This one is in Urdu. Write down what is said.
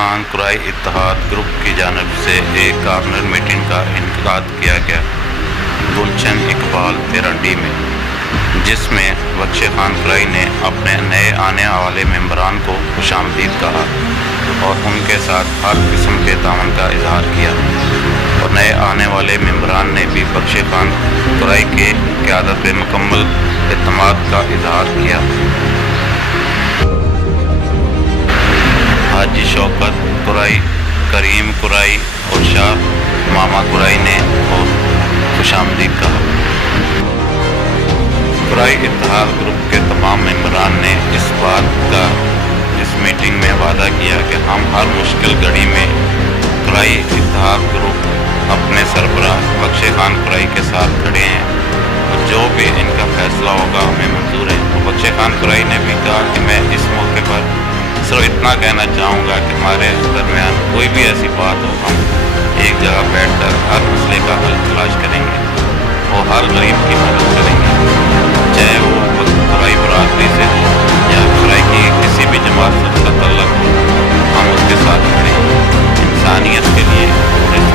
خان قرائی اتحاد گروپ کی جانب سے ایک کارنر میٹنگ کا انعقاد کیا گیا گلشن اقبال 13D میں، جس میں بخش خان قرائی نے اپنے نئے آنے والے ممبران کو خوش آمدید کہا اور ان کے ساتھ ہر قسم کے تعاون کا اظہار کیا، اور نئے آنے والے ممبران نے بھی بخش خان قرائی کے قیادت پہ مکمل اعتماد کا اظہار کیا۔ حاجی شوکت قرائی، کریم قرائی اور شاہ ماما قرائی نے اور خوش آمدید کہا۔ قرائی اتحاد گروپ کے تمام ممبران نے اس بات کا اس میٹنگ میں وعدہ کیا کہ ہم ہر مشکل گھڑی میں قرائی اتحاد گروپ اپنے سربراہ بخش خان قرائی کے ساتھ کھڑے ہیں، اور جو بھی ان کا فیصلہ ہوگا ہمیں منظور ہے۔ بخش خان قرائی نے بھی کہا کہ میں اس موقع پر صرف اتنا کہنا چاہوں گا کہ ہمارے درمیان کوئی بھی ایسی بات ہو، ہم ایک جگہ بیٹھ کر ہر مسئلے کا حل تلاش کریں گے اور ہر غریب کی مدد کریں گے، چاہے وہ قرائی برادری سے ہو یا قرائی کی کسی بھی جماعت سے تعلق ہو، ہم اس کے ساتھ کھڑے ہیں انسانیت کے لیے اور اس